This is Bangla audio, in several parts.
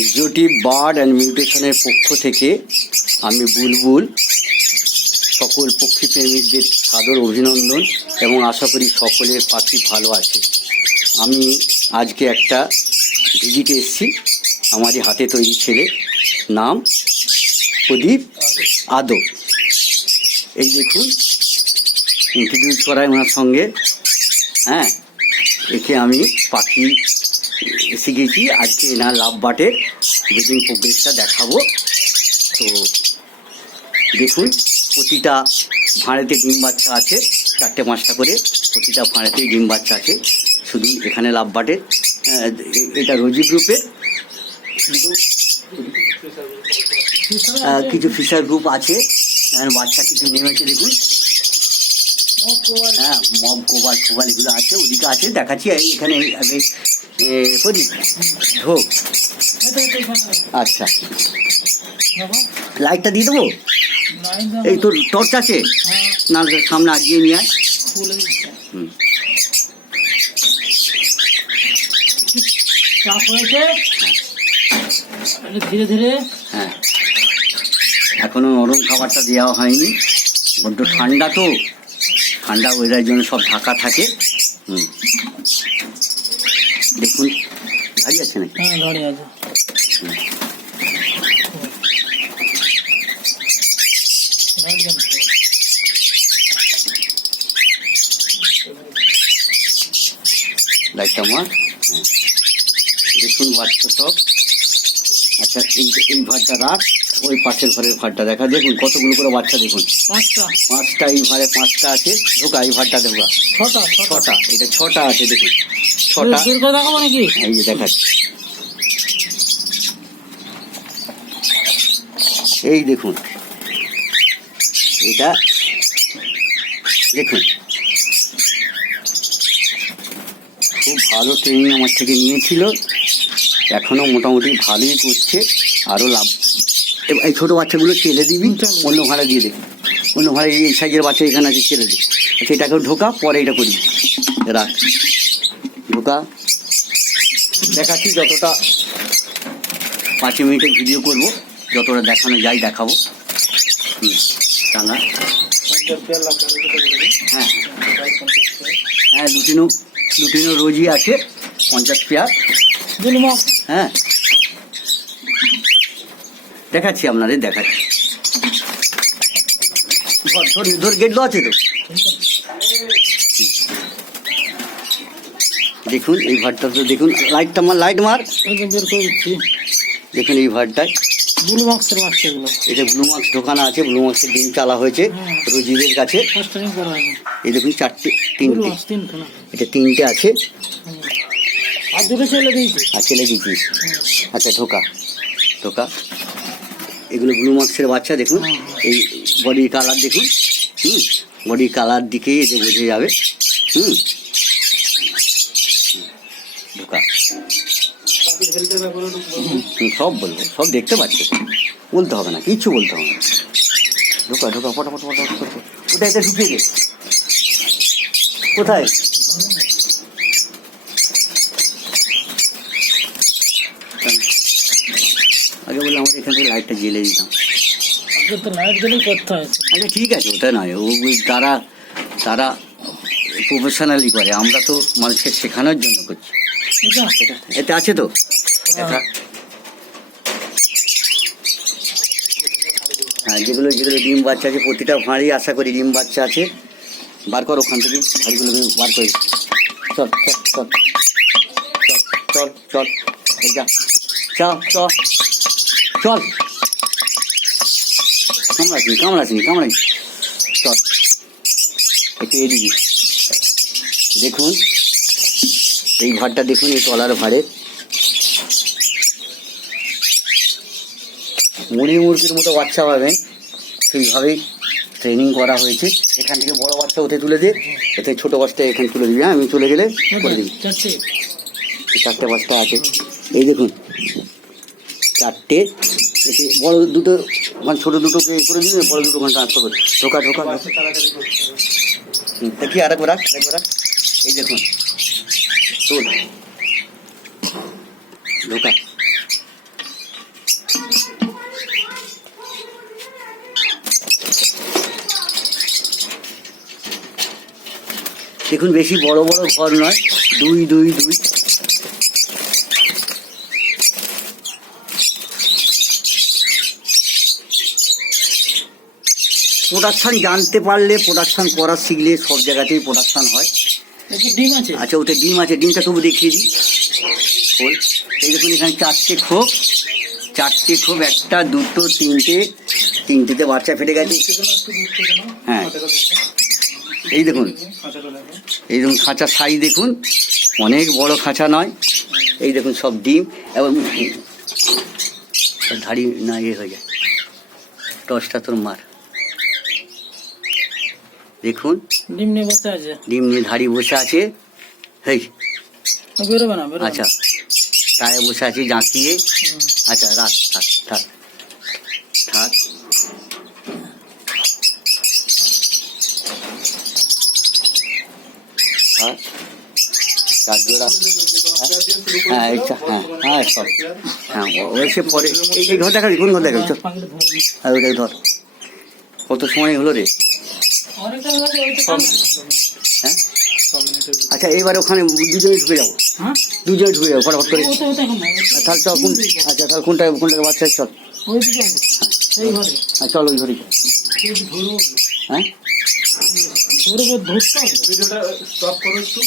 এক্সোটিক বার্ড অ্যান্ড মিউটেশনের পক্ষ থেকে আমি বুলবুল সকল পক্ষীপ্রেমীদের সাদর অভিনন্দন এবং আশা করি সকলের পাখি ভালো আছে। আমি আজকে একটা ভিজিটে এসেছি, আমারই হাতে তৈরি ছেলে, নাম প্রদীপ আদো। এই দেখুন, ইন্ট্রোডিউস করাই ওনার সঙ্গে। হ্যাঁ, একে আমি পাখি এসে গেছি, আজকে এনার লাভ বার্ডের ব্রিডিং প্রোগ্রেসটা দেখাবো। তো দেখুন, প্রতিটা ভাঁড়েতে ডিম বাচ্চা আছে, 4-5টা করে প্রতিটা ভাঁড়েতেই ডিম বাচ্চা আছে। শুধু এখানে লাভ বার্ডের, এটা রোজি গ্রুপের কিছু ফিশার গ্রুপ আছে, বাচ্চা কিছু নেমেছে দেখুন। হ্যাঁ, মব কোবাল ফোবাল এগুলো আছে, ওদিকে আছে, দেখাচ্ছি। এখানে আগে প্রদীপ ঢোক। আচ্ছা, লাইটটা দিয়ে দেবো? এই তোর টর্চ আছে না? সামনে আগিয়ে নিয়ে আয়। ধীরে ধীরে। হ্যাঁ, এখনো নরম খাবারটা দেওয়া হয়নি, বড্ড ঠান্ডা তো, ঠান্ডা ওয়েদারের জন্য সব ঢাকা থাকে। দেখুন, দাঁড়িয়ে আছে নাকি? হ্যাঁ, দাঁড়িয়ে আছে। লাইটটা মার। হ্যাঁ, দেখুন বাচ্চা সব। আচ্ছা, এই ভাড়টা রাখ, ওই পাশের ঘরের ভাড়টা দেখা। দেখুন কতগুলো করে বাচ্চা, দেখুন 5টা এই ভাড়ে 5টা আছে। ঢোকা, এই ভাড়টা ঢোকা। 6টা, এটা 6টা আছে, দেখুন 6টা। এই যে দেখাচ্ছি, এই দেখুন, এটা দেখুন, খুব ভালো ট্রেনিং আমার থেকে নিয়েছিল, এখনও মোটামুটি ভালোই করছে। আরও লাভ। এই ছোটো বাচ্চাগুলো ছেড়ে দিবি, অন্য ভাড়া দিয়ে দে, অন্য ভাড়া। এই সাইজের বাচ্চা এখানে আছে, ছেড়ে দে। আচ্ছা, এটাকেও ঢোকা, পরে এটা করবি, রাখ। ঢোকা, দেখাচ্ছি যতটা 5 মিনিটের ভিডিও করব, যতটা দেখানো যায় দেখাবো। টাঙা। হ্যাঁ হ্যাঁ, লুটিনো রোজই আছে, 50 পেয়ার। হ্যাঁ, দেখাচ্ছি আপনাদের, দেখাচ্ছি। ধর গেট আছে তো। দেখুন এই ভাড়টা তো দেখুন, লাইট মার। দেখুন এই ভাড়টায় ব্লু মার্কসের বাচ্চা এগুলো। এটা ব্লু মার্কস ঢোকানো আছে, ব্লু মার্কসের ডিম চালা হয়েছে রোজিদের কাছে। এই দেখুন 3টে, এটা 3টে আছে, আর 2টো ছেলে দিয়েছি। আচ্ছা, ঢোকা। এগুলো ব্লু মার্কসের বাচ্চা। দেখুন এই বডির কালার দেখুন, বডির কালার দিকেই এতে বোঝা যাবে। ঢোকা, সব বলবো, সব দেখতে পাচ্ছি, বলতে হবে না, কিচ্ছু বলতে হবে না। ঢোকা, ফটাফট। ওটা এতে ঢুকিয়ে দে। কোথায়? আগে বললে আমার এখান থেকে লাইটটা জ্বেলে দিতাম। আচ্ছা, ঠিক আছে, ওটা নয়, ও তারা প্রফেশনালি করে, আমরা তো মানুষকে শেখানোর জন্য করছি। এতে আছে তো দেখা। হ্যাঁ, যেগুলো ডিম বাচ্চা আছে, প্রতিটা ভাঁড়ই আশা করি ডিম বাচ্চা আছে। বার কর ওখান থেকে, ভাড়গুলো বার করে। চল যা, চল। কামড়াচ্ছি, চল একটু এদিকে। দেখুন এই ভাড়টা, দেখুন এই তলার ভাড়ে মুরগির মতো বাচ্চা পাবেন, সেইভাবেই ট্রেনিং করা হয়েছে। এখান থেকে বড় বাচ্চা ওতে তুলে দে, এতে ছোটো বাচ্চা এখানে তুলে দিবি। হ্যাঁ, আমি চলে গেলে করে দিবি। 4টে বাচ্চা আছে, এই দেখুন 4টে। এতে বড় দুটো, মানে ছোটো দুটোকে করে দিবি, বড় দুটো ওখানে ট্রান্সফার করে। ঢোকা। দেখি আরেকবার রাখ। এই দেখুন, তোর ঢোকা। দেখুন বেশি বড় বড় ঘর নয়, 2-2-2। প্রোডাকশান জানতে পারলে, প্রোডাকশান করা শিখলে সব জায়গাতেই প্রোডাকশান হয়। একটু ডিম আছে। আচ্ছা, ওটা ডিম আছে, ডিমটা তবু দেখিয়ে দিই। খোল। এই দেখুন এখানে 4টে খোপ, 4টে খোপ, 1টা 2টো 3টে, 3টেতে বাচ্চা ফেটে গেছে। হ্যাঁ, এই দেখুন, এই দেখুন খাঁচার সাইজ দেখুন, অনেক বড় খাঁচা নয়। এই দেখুন সব ডিম, এবং ধাড়ি না ইয়ে হয়ে যায়, টসটা তোর মার। দেখুন ডিম নিয়ে বসে আছে, ডিম নিয়ে ধাড়ি বসে আছে। হেই, বেরোবে না, বেরোবে না। আচ্ছা, টায়ে বসে আছে জাঁকিয়ে। আচ্ছা, রাখ, থাক থাক থাক। থাক, 4 জোড়া। হ্যাঁ, আচ্ছা, হ্যাঁ হ্যাঁ সব, হ্যাঁ ওইসে পরে। এই ঘর দেখাবি, কোন ঘর দেখাবি? চল, পাখিটা ধরবি। আর ওইটাকে ধর। কত সময় হলো রে? অনেকটা হয়ে গেছে, ওই তো কাম। হ্যাঁ, আচ্ছা, এবার ওখানে দুজনে ঢুকে যাবো, হ্যাঁ, দুজনে ঢুকে যাবো ফটাফট করে। ওটা ওটা এখন না, তাহলে চল, কোন, আচ্ছা তাহলে কোনটাকে বাচ্চা, চল। ওই দিকে আছে, এই ঘরে। চল ওই ঘরে। এই যে ধরবো, হ্যাঁ, ধরবো, ধরতে হবে। ভিডিওটা স্টপ করো একটু,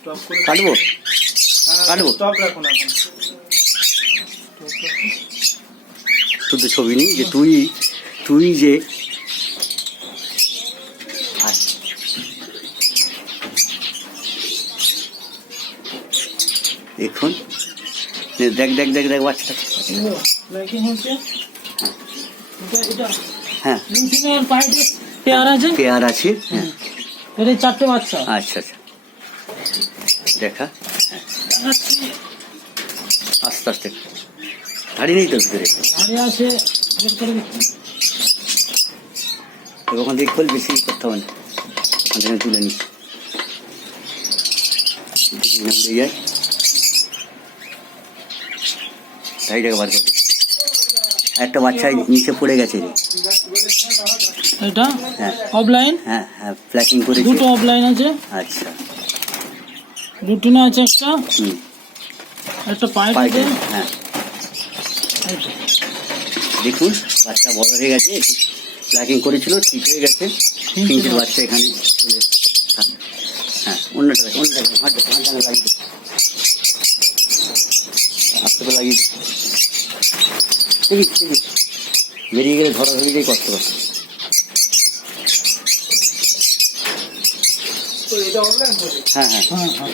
স্টপ করে কাটবো কাটবো। স্টপ রাখো না এখন। শুধু ছবি নি যে তুই যে আচ্ছা, দেখুন, দেখ দেখ দেখ দেখ বাচ্চাটা। লাইকিং হচ্ছে। এটা হ্যাঁ, নিউট্রিনের পাইপে পেয়ার আছে, পেয়ার আছে। হ্যাঁ, এর 4টে বাচ্চা। আচ্ছা আচ্ছা, দেখা। দেখাচ্ছি। আস্তে আস্তে, ধাড়ি নেই তো ভিতরে, গাড়ি আছে, বের করে দিচ্ছি। ওখান থেকে খোল, বেশি করতে হবে না, ওখান থেকে তুলে নিস, উড়ে যায়। ধাড়িটাকে বার করে, একটা বাচ্চা নিচে পড়ে গেছে রে। এটা হ্যাঁ অফলাইন, হ্যাঁ হ্যাঁ, ফ্ল্যাশিং করেছে। দুটো অফলাইন আছে, আচ্ছা, রুটিনে আছে একটা, হুম, একটা পাইপ পাইপ, আছে। হ্যাঁ। এই তো। দেখুন বাচ্চা বড় হয়ে গেছে, একটু প্ল্যাকিং করেছিল, ঠিক হয়ে গেছে। তিনটের বাচ্চা এখানে চলে থাক। হ্যাঁ, অন্যটা দেখ, অন্যটা দেখ, হাত লাগিয়ে দে, আস্তে করে লাগিয়ে দে। ঠিক ঠিক, বেরিয়ে গেলে ধরা হয়ে গেলেই কষ্ট হবে। তো এটা অনলাইন করে হ্যাঁ হ্যাঁ, হ্যাঁ হ্যাঁ,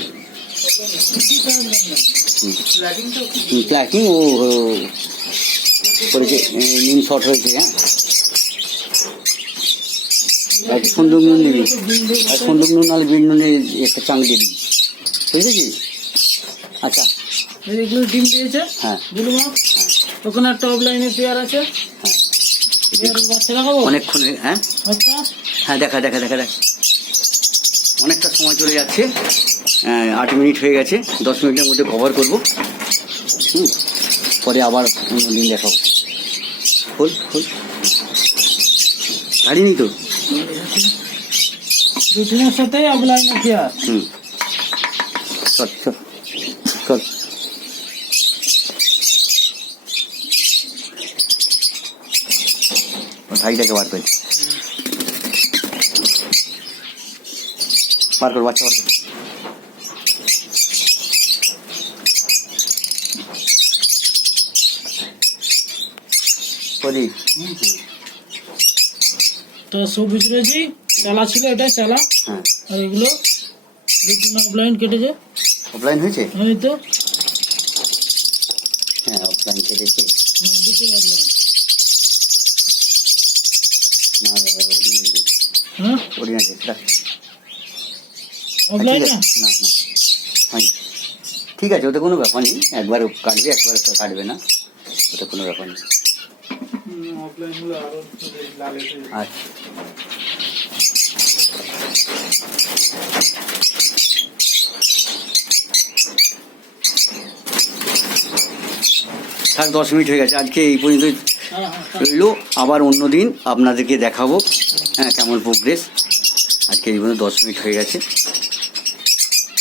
প্ল্যাগিংটা প্ল্যাকিং ও করেছে, নিম শর্ট হয়েছে। হ্যাঁ, সুন্দর নুন দিবি, আর সুন্দর নুন নাহলে বিট নুনে একটা চাং দিয়ে দিবি, বুঝেছিস? আচ্ছা, এগুলো ডিম দিয়েছে, হ্যাঁ ব্লু মার্ক। ওখানে একটা অফলাইনের পেয়ার আছে, হ্যাঁ, পেয়ারের বাচ্চা দেখাবো। অনেকক্ষণ, হ্যাঁ আচ্ছা, হ্যাঁ, দেখা দেখা দেখা দেখ, অনেকটা সময় চলে যাচ্ছে। 8 মিনিট হয়ে গেছে, 10 মিনিটের মধ্যে কভার করবো। পরে আবার অন্যদিন দেখাবো। খোল খোল, গাড়ি নি তো। রুটিনের সাথে অফলাইনের পেয়ার। চল চল চল, ভাইটাকে বার করে, বার কর বাচ্চা, বার কর। করি, তো সবুজ রয়েছি, চালা ছিল, এটাই চালা। হ্যাঁ, আর এগুলো রুটিন অফলাইন কেটেছে। অফলাইন হয়েছে, এই তো, হ্যাঁ অফলাইন কেটেছে। হ্যাঁ, দুটো অফলাইন। না, অরিজিনাল, হ্যাঁ, অরিজিনাল অফলাইন না। না না, হয়নি। ঠিক আছে, ওটা কোনো ব্যাপার নেই, একবার কাটবে, একবার কাটবে না, ওটা কোনো ব্যাপার নেই। অফলাইন হলে আরো লাল এসে আচ্ছা, থাক, 10 মিনিট হয়ে গেছে, আজকে এই পর্যন্ত হ্যাঁ হ্যাঁ, রইলো। আবার অন্য দিন আপনাদেরকে দেখাবো, হ্যাঁ, কেমন প্রোগ্রেস। আজকে এই পর্যন্ত 10 মিনিট হয়ে গেছে।